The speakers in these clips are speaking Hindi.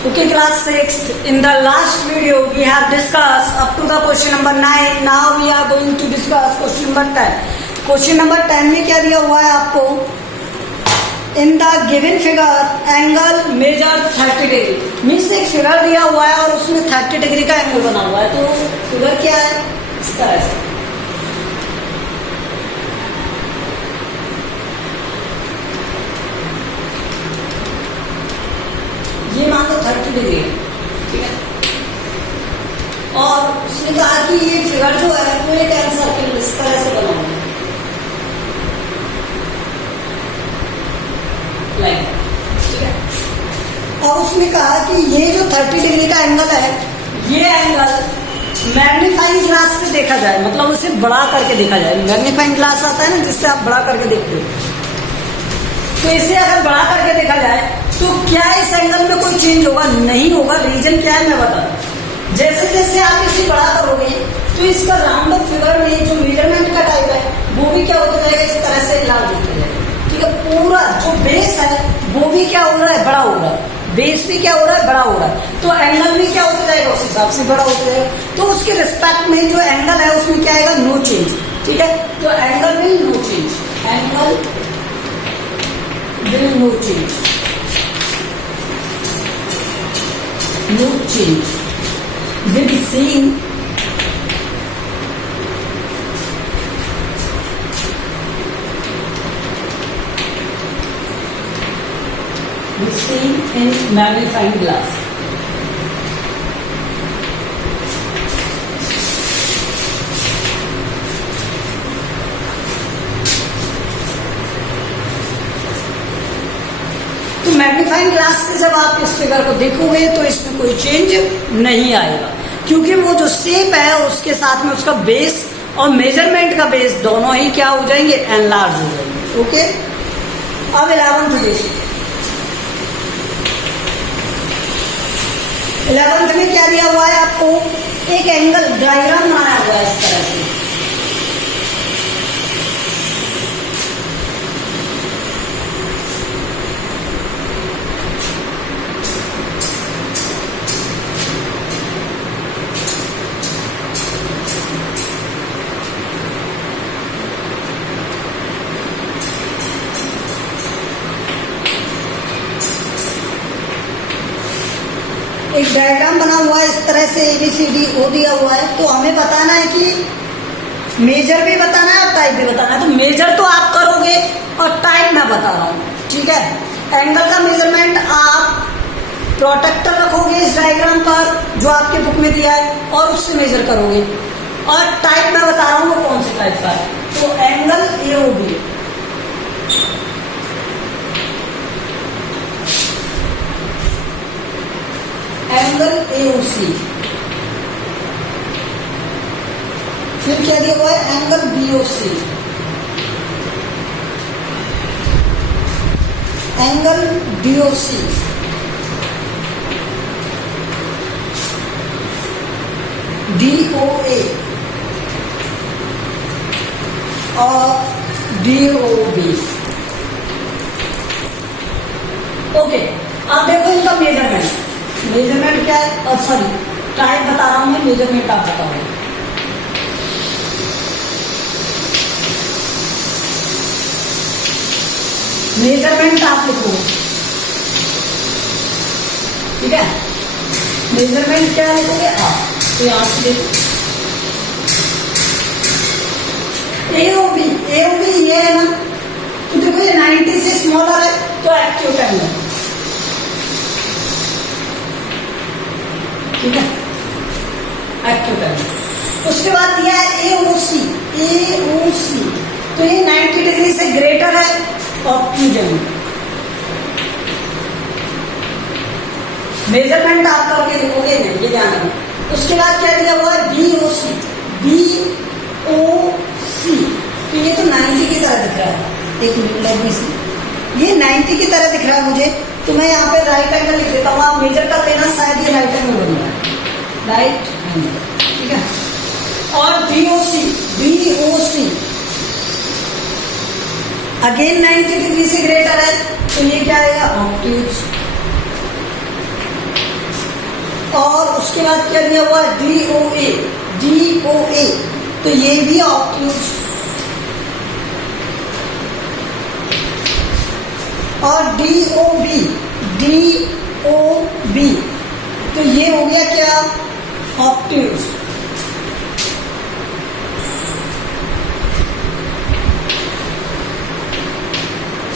Okay, class 6. In the last video, we have discussed up to the question number 9. Now we are going to discuss question number 10. Question number 10 में क्या दिया हुआ है आपको? In the given figure, angle measure 30 degree. Means एक फिगर दिया हुआ है और उसमें 30 डिग्री का एंगल बना हुआ है. तो फिगर क्या है? इस तरह से. ये मान लो 30 डिग्री है, ठीक है. और उसने कहा कि ये फिगर जो है वो एक एल सर्किल इस तरह से बना हुआ है, ठीक है. और उसने कहा कि ये जो 30 डिग्री का एंगल है, ये एंगल मैग्नीफाइंग ग्लास से देखा जाए, मतलब उसे बड़ा करके देखा जाए. मैग्नीफाइंग ग्लास आता है ना, जिससे आप बड़ा करके देखते हो. तो इसे अगर बड़ा करके देखा जाए तो क्या इस एंगल में कोई चेंज होगा? नहीं होगा. रीजन क्या है मैं बता दूं. जैसे जैसे आप इसे बड़ा करोगे तो इसका राउंड ऑफ फिगर में जो मेजरमेंट का टाइप है वो भी क्या होता जाएगा, इस तरह से लार्ज होता जाएगा, ठीक है. पूरा जो बेस है वो भी क्या हो रहा है, बड़ा हो रहा है. बेस भी क्या हो रहा है, बड़ा हो रहा है. तो एंगल भी क्या होता जाएगा, उस हिसाब से बड़ा होता जाएगा. तो उसके रिस्पेक्ट में जो एंगल है उसमें क्या आएगा, नो चेंज, ठीक है. तो angle will no change, angle will no change, no change with same in magnifying glass. तो मैग्नीफाइंग ग्लास से जब आप इस फिगर को देखोगे तो इसमें कोई चेंज नहीं आएगा, क्योंकि वो जो शेप है उसके साथ में उसका बेस और मेजरमेंट का बेस दोनों ही क्या हो जाएंगे, एनलार्ज हो जाएंगे. ओके. अब 11th देखिए. 11th में क्या दिया हुआ है आपको, एक एंगल डायग्राम बनाया हुआ है इस तरह से. एक डायग्राम बना हुआ है इस तरह से, ABCD O दिया हुआ है. तो हमें बताना है कि मेजर भी बताना है और टाइप भी बताना है. तो मेजर तो आप करोगे और टाइप मैं बता रहा हूँ, ठीक है. एंगल का मेजरमेंट आप प्रोटेक्टर रखोगे इस डायग्राम पर जो आपके बुक में दिया है और उससे मेजर करोगे. और टाइप मैं बता रहा हूँ वो कौन से टाइप का है. तो एंगल AOB, एंगल AOC, फिर क्या दिया हुआ है, angle BOC, angle DOC, DOA और DOB. ओके. अब देखो इनका मेजरमेंट. मेजरमेंट क्या है, और सॉरी टाइप बता रहा हूं मैं, मेजरमेंट आप बताओगे. मेजरमेंट आप लिखो, ठीक है. मेजरमेंट क्या लिखोगे आप, तो यहां से देखो AOB ये है ना. तो देखो ये 90 से स्मॉलर है तो एक्यूट एंगल, ठीक है, एक्यूट एंगल. उसके बाद दिया है AOC. तो ये 90 डिग्री से ग्रेटर है ऑब्ट्यूज एंगल. मेजरमेंट आप करके लिखोगे नहीं, ये ध्यान रखना. उसके बाद क्या दिया हुआ है, BOC. तो ये तो 90 की तरह दिख रहा है. एक मिनट लगने से ये 90 की तरह दिख रहा है मुझे, तो मैं यहाँ पे राइट एंगल लिख देता हूँ. आप मेजर कर लेना, शायद ये राइट एंगल बन रहा है, राइट एंगल, ठीक है. और BOC अगेन 90 डिग्री से ग्रेटर है, तो ये क्या आएगा, ऑब्ट्यूज. बाद क्या दिया हुआ है DOA, DOA, तो ये भी ऑब्ट्यूज। और DOB, DOB, तो ये हो गया क्या ऑब्ट्यूज।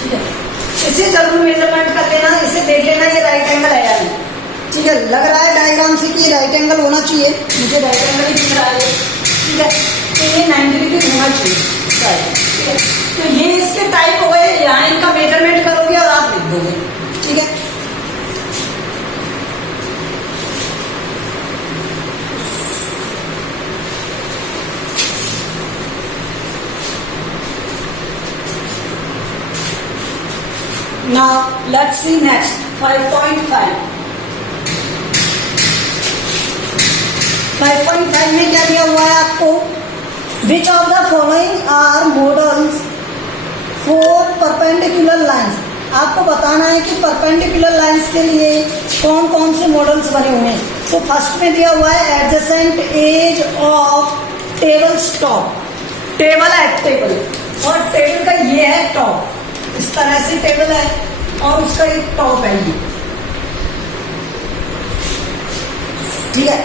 ठीक है, इसे जरूर मेजरमेंट कर लेना, इसे देख लेना ये राइट एंगल है या नहीं। ठीक है, लग रहा है डायग्राम से कि राइट एंगल होना चाहिए, मुझे राइट एंगल ही दिख रहा है। ठीक है, तो ये 90 डिग्री होना चाहिए। ठीक है, तो ये इसके टाइप हो गए, यहाँ इनका मेजरमेंट करोगे और आप लिख दोगे। ठीक है, now let's see next 5.5 में क्या दिया हुआ है आपको, which of the following are models for perpendicular lines. आपको बताना है कि परपेंडिकुलर लाइंस के लिए कौन कौन से मॉडल्स बने हुए हैं। तो फर्स्ट में दिया हुआ है adjacent edge of table top, table है टेबल, और टेबल का ये है टॉप, इस तरह से टेबल है और उसका एक टॉप है ये। ठीक है,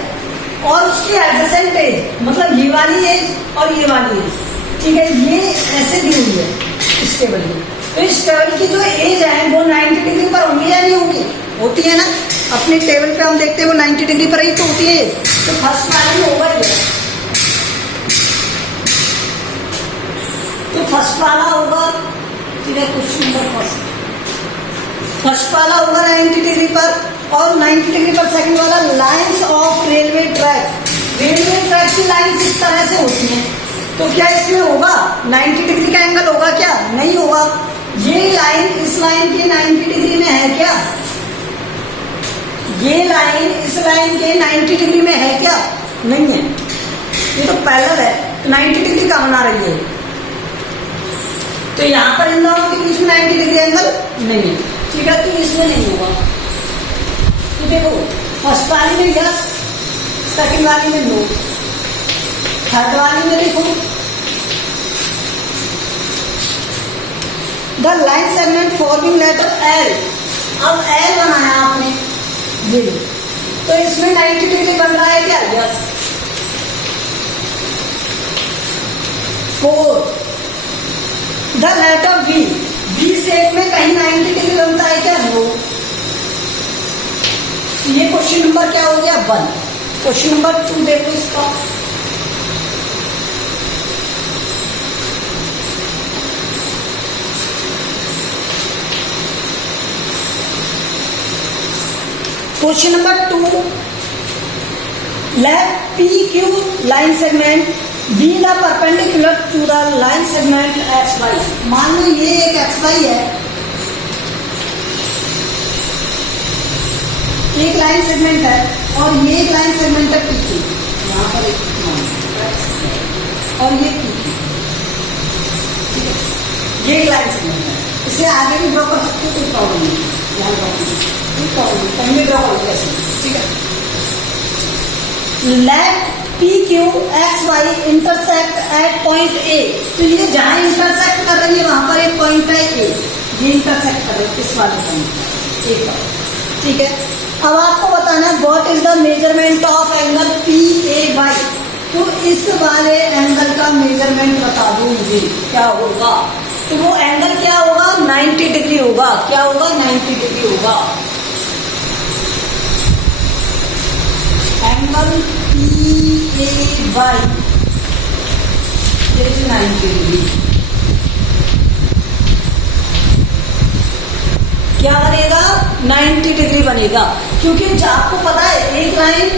और उसकी एडजेसेंट एज मतलब ये वाली एज और ये वाली एज। ठीक है, ये ऐसे दी हुई है इस टेबल की, तो इस टेबल की जो एज है वो 90 डिग्री पर होंगी या नहीं होगी, होती है ना। अपने टेबल पे हम देखते हैं वो 90 डिग्री पर ही तो होती है। तो फर्स्ट वाले में होगा ये, तो फर्स्ट वाला होगा। ठीक है, क्वेश्चन नंबर फर्स्ट वाला होगा 90 डिग्री पर, और 90 डिग्री पर सेकंड वाला lines of railway track. Railway track की लाइंस इस तरह से होती हैं, तो क्या इसमें होगा 90 डिग्री का एंगल होगा क्या, नहीं होगा। ये लाइन इस लाइन के 90 डिग्री में है क्या, ये लाइन इस लाइन के 90 डिग्री में है क्या, नहीं है, ये तो पैरेलल है, तो 90 डिग्री का बना रही है। तो यहाँ पर इन दोनों के बीच में 90 डिग्री एंगल नहीं है। ठीक है, तो इसमें नहीं होगा। तो देखो फर्स्ट वाली में यस, सेकंड वाली में नो, थर्ड वाली में देखो the line segment forming letter L. अब एल बनाया आपने ये, तो इसमें 90 डिग्री बन रहा है क्या, yes. 4 the letter B, B shape में कहीं 90 डिग्री बनता है क्या, नो। ये क्वेश्चन नंबर क्या हो गया 1। क्वेश्चन नंबर 2 देखो इसका, question number 2, let P Q line segment be the perpendicular to the line segment X Y. मान लो ये एक एक्स वाई है, एक लाइन सेगमेंट है, और ये एक लाइन सेगमेंट है पी क्यू, यहाँ पर एक और ये पी क्यू। ठीक है, ये एक लाइन सेगमेंट है, इसे आगे भी ड्रॉ कर सकते हो, कोई प्रॉब्लम नहीं, यहाँ ड्रॉ कहीं ड्रॉ कर कैसे। ठीक है, let P Q X Y intersect at point A. तो ये जहां इंटरसेक्ट कर रही है वहां पर एक पॉइंट है ए, ये इंटरसेक्ट कर रही है इस वाले पॉइंट ए पर। ठीक है, अब आपको बताना है what is the measurement of angle P A Y. तो इस वाले एंगल का मेजरमेंट बता दो मुझे क्या होगा। तो वो एंगल क्या होगा, 90 डिग्री होगा। क्या होगा, 90 डिग्री होगा। Angle P A Y 90 degree क्या बनेगा, 90 डिग्री बनेगा। क्योंकि आपको पता है एक लाइन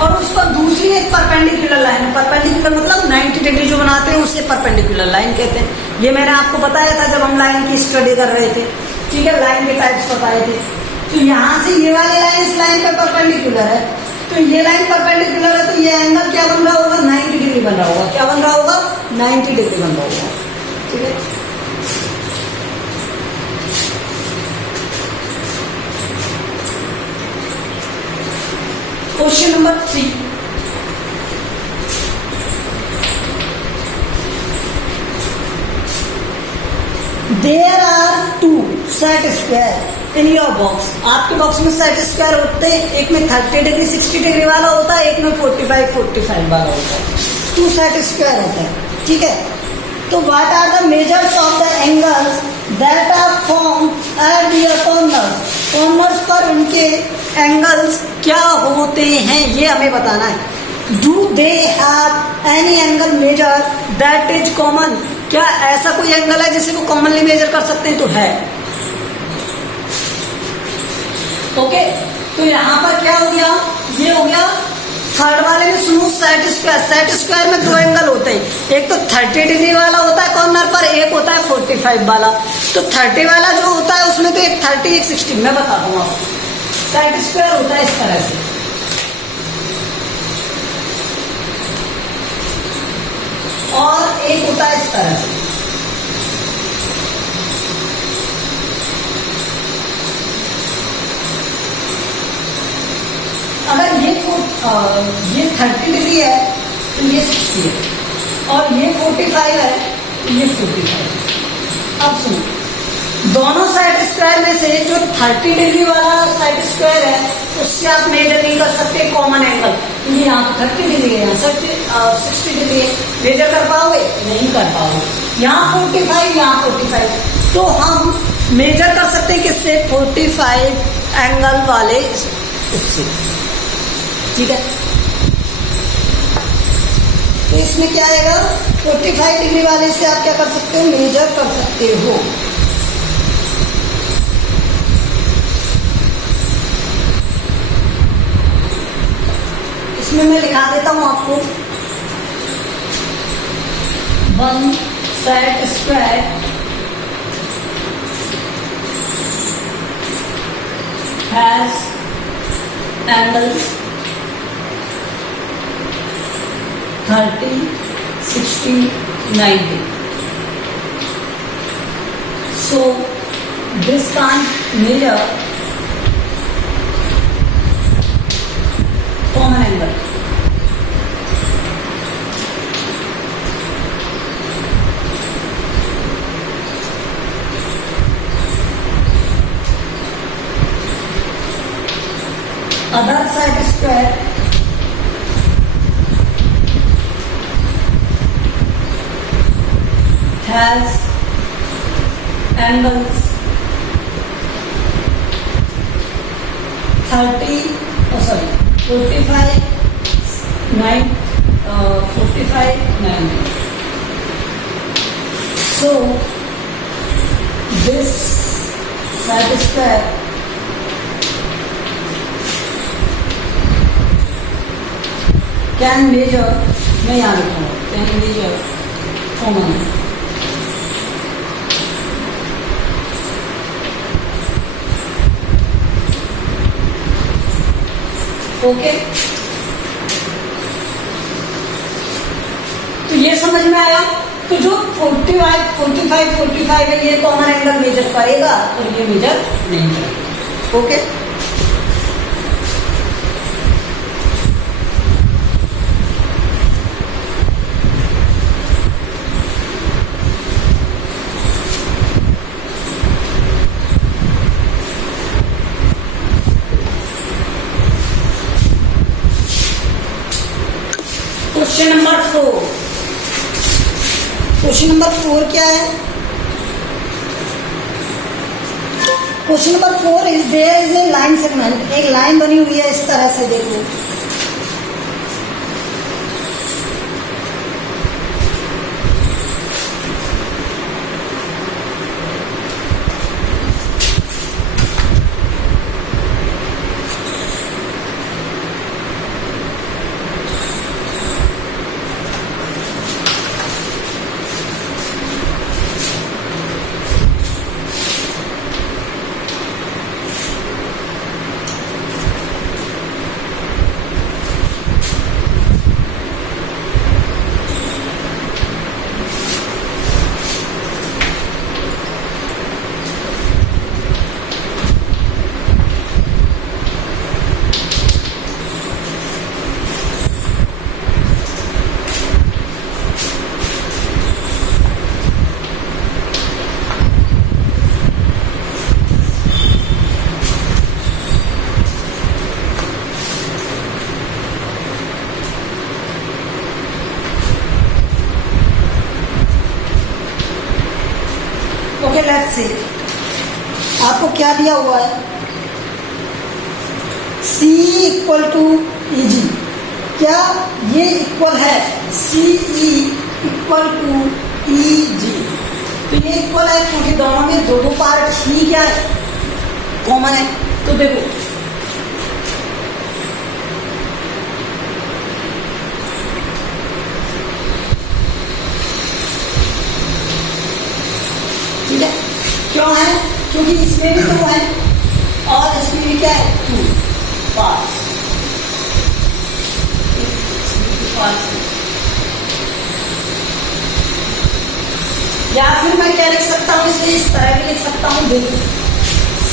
और उसका दूसरी एक परपेंडिकुलर लाइन, परपेंडिकुलर मतलब 90 डिग्री जो बनाते हैं उसे परपेंडिकुलर लाइन कहते हैं। ये मैंने आपको बताया था जब हम लाइन की स्टडी कर रहे थे। ठीक है, लाइन के टाइप्स बताए थे। तो यहाँ से ये वाली लाइन इस लाइन पे परपेंडिकुलर है, तो ये लाइन परपेंडिकुलर है, तो ये एंगल क्या बन रहा होगा, 90 डिग्री बन रहा होगा। क्या बन रहा होगा, 90 डिग्री बन रहा होगा। ठीक है, question number 3, there are 2 set square in your box. आपके बॉक्स में सेट स्क्वायर होते हैं, एक में 30 डिग्री 60 डिग्री वाला होता है, एक में 45 वाला होता है। 2 सेट स्क्वायर होता है, ठीक है। तो what are the measures of the angles that are form at their corners. Corners पर उनके एंगल्स क्या होते हैं, ये हमें बताना है। Do they have any angle measure that is common. क्या ऐसा कोई एंगल है जिसे वो कॉमनली मेजर कर सकते हैं, तो है। ओके, तो यहां पर क्या हो गया, ये हो गया थर्ड वाले में smooth set square. Set square में 2 एंगल होते हैं, एक तो 30 डिग्री वाला होता है कॉर्नर पर, एक होता है 45 वाला। तो 30 वाला जो होता है उसमें तो एक 30 एक 60, मैं बता दूंगा आपको। सेट स्क्वायर होता है इस तरह से, और एक होता है इस तरह से। अगर ये 30 डिग्री है तो ये 60 है, और ये 45 है तो ये 45। अब सुनो, दोनों साइड स्क्वायर में से जो 30 डिग्री वाला साइड स्क्वायर है उससे आप मेजर नहीं कर सकते कॉमन एंगल, क्योंकि यहाँ तो 30 डिग्री है, यहाँ 60 डिग्री है। मेजर कर पाओगे? नहीं कर पाओगे। यहाँ 45, यहाँ 45, तो हम मेजर कर सकते हैं किससे? 45 एंगल वाले उससे, ठीक है। तो इसमें क्या आएगा, 45 डिग्री वाले से आप क्या कर सकते हो, मेजर कर सकते हो। इसमें मैं लिखा देता हूं आपको, 1 set square has angles 30, 60, 90. So this can't measure common angle. Other side square has angles 45, 90. So this side square can measure, मैं यहाँ लिखूँगा, can measure common. ओके, तो ये समझ में आया। तो जो 45 है ये कॉमन एंगल मेजर करेगा और ये मेजर नहीं करेगा। Okay, question number 4। Question number 4 क्या है? Question number 4 is there is a line segment. एक लाइन बनी हुई है इस तरह से, देखो। से आपको क्या दिया हुआ है, C इक्वल टू EG, क्या ये इक्वल है CE इक्वल टू EG? तो ये इक्वल है क्योंकि दोनों में दो दो पार्ट ही क्या है, कॉमन है। तो देखो ठीक है, क्यों है, क्योंकि इसमें भी 2 है और इसमें भी क्या है 2 पार्ट। या फिर मैं क्या लिख सकता हूं, इसे इस तरह भी लिख सकता हूं, देखो C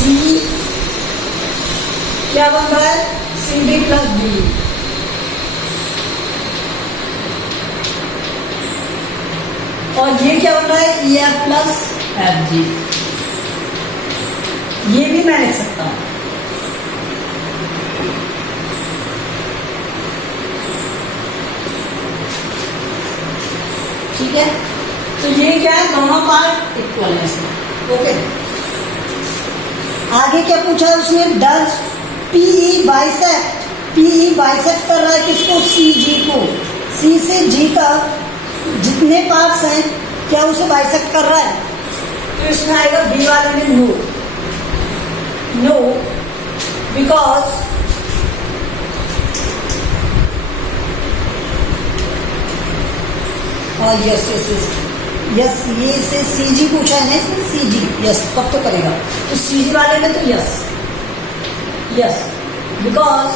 क्या बन रहा है, CD प्लस B, और ये क्या बन रहा है EF प्लस FG। ये भी मैं लिख सकता हूं। ठीक है, तो ये क्या है, दोनों पार्ट इक्वल है इसमें। ओके, आगे क्या पूछा है उसने, डज PE बाइसेक्ट कर रहा है किसको, CG को, C से G तक जितने पार्ट्स हैं क्या उसे बाइसेक्ट कर रहा है? तो इसमें आएगा बी वाले में नो बिकॉज यस ये से CG पूछा है ना, इसमें CG यस तब तो करेगा, तो CG वाले में तो yes because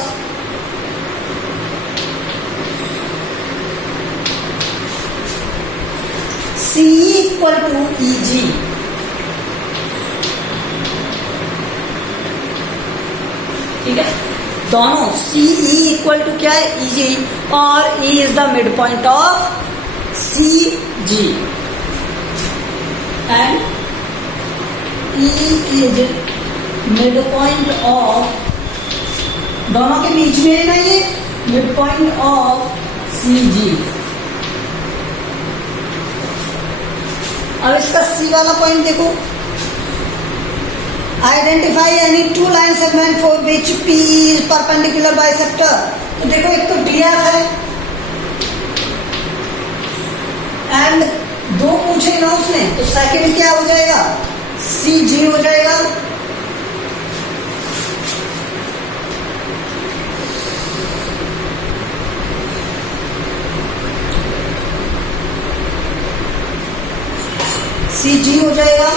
CE equal to EG। ठीक है, दोनों CE इक्वल टू क्या है EG, और E is the mid point of CG and E is mid point of, दोनों के बीच में है ना ये मिड पॉइंट ऑफ CG। अब इसका C वाला पॉइंट देखो, identify any 2 line segment for which PE is perpendicular bisector. तो देखो एक तो DF है एंड 2 पूछे ना उसने, तो सेकंड क्या हो जाएगा, CG हो जाएगा। CG हो जाएगा,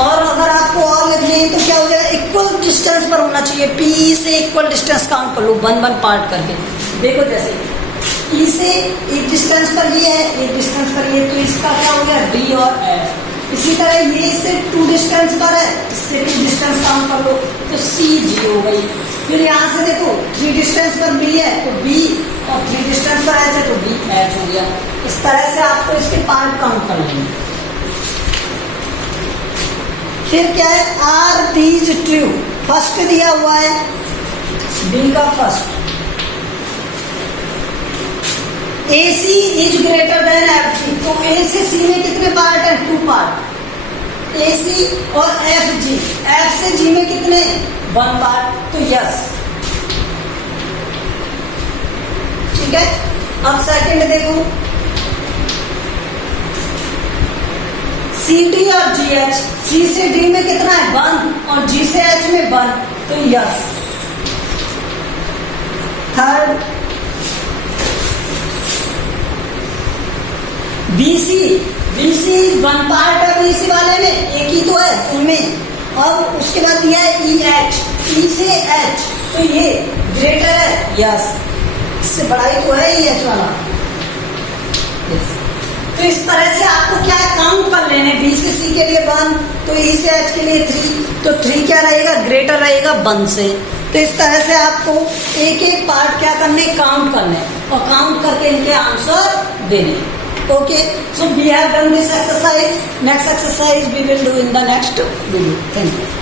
और अगर आपको और लिखने हैं तो क्या हो जाएगा, इक्वल डिस्टेंस पर होना चाहिए, PE से इक्वल डिस्टेंस काउंट कर लो 1-1 पार्ट करके। देखो जैसे E से एक डिस्टेंस पर ये है, एक डिस्टेंस पर ये, तो इसका क्या हो गया D और F। इसी तरह ये इससे 2 डिस्टेंस पर है, इससे 2 डिस्टेंस काउंट कर लो तो CG हो गई। फिर यहाँ से देखो 3 डिस्टेंस पर B है तो B, और 3 डिस्टेंस पर H है तो BH हो गया। इस तरह से आपको इसके पार्ट काउंट कर लेंगे। फिर क्या है, आर दीज ट्रू, फर्स्ट दिया हुआ है B का first, AC is greater than FG, तो A से C में कितने पार्ट है, 2 पार्ट, AC और FG, F से G में कितने, 1 पार्ट, तो यस। ठीक है, अब सेकंड देखो, CD और GH, C से D में कितना है 1 और G से H में 1, तो यस। थर्ड BC 1 पार्ट है BC वाले में, एक ही तो है उनमें, और उसके बाद दिया है EH, E से H, तो ये ग्रेटर है, यस, इससे बड़ा ही तो है EH वाला। तो इस तरह से आपको क्या काउंट कर लेने, B से C के लिए 1, तो E से H के लिए 3, तो 3 क्या रहेगा, ग्रेटर रहेगा 1 से। तो इस तरह से आपको एक एक पार्ट क्या करने, काउंट करने, और काउंट करके इनके आंसर देने। Okay, so we have done this exercise. Next exercise we will do in the next video. Thank you.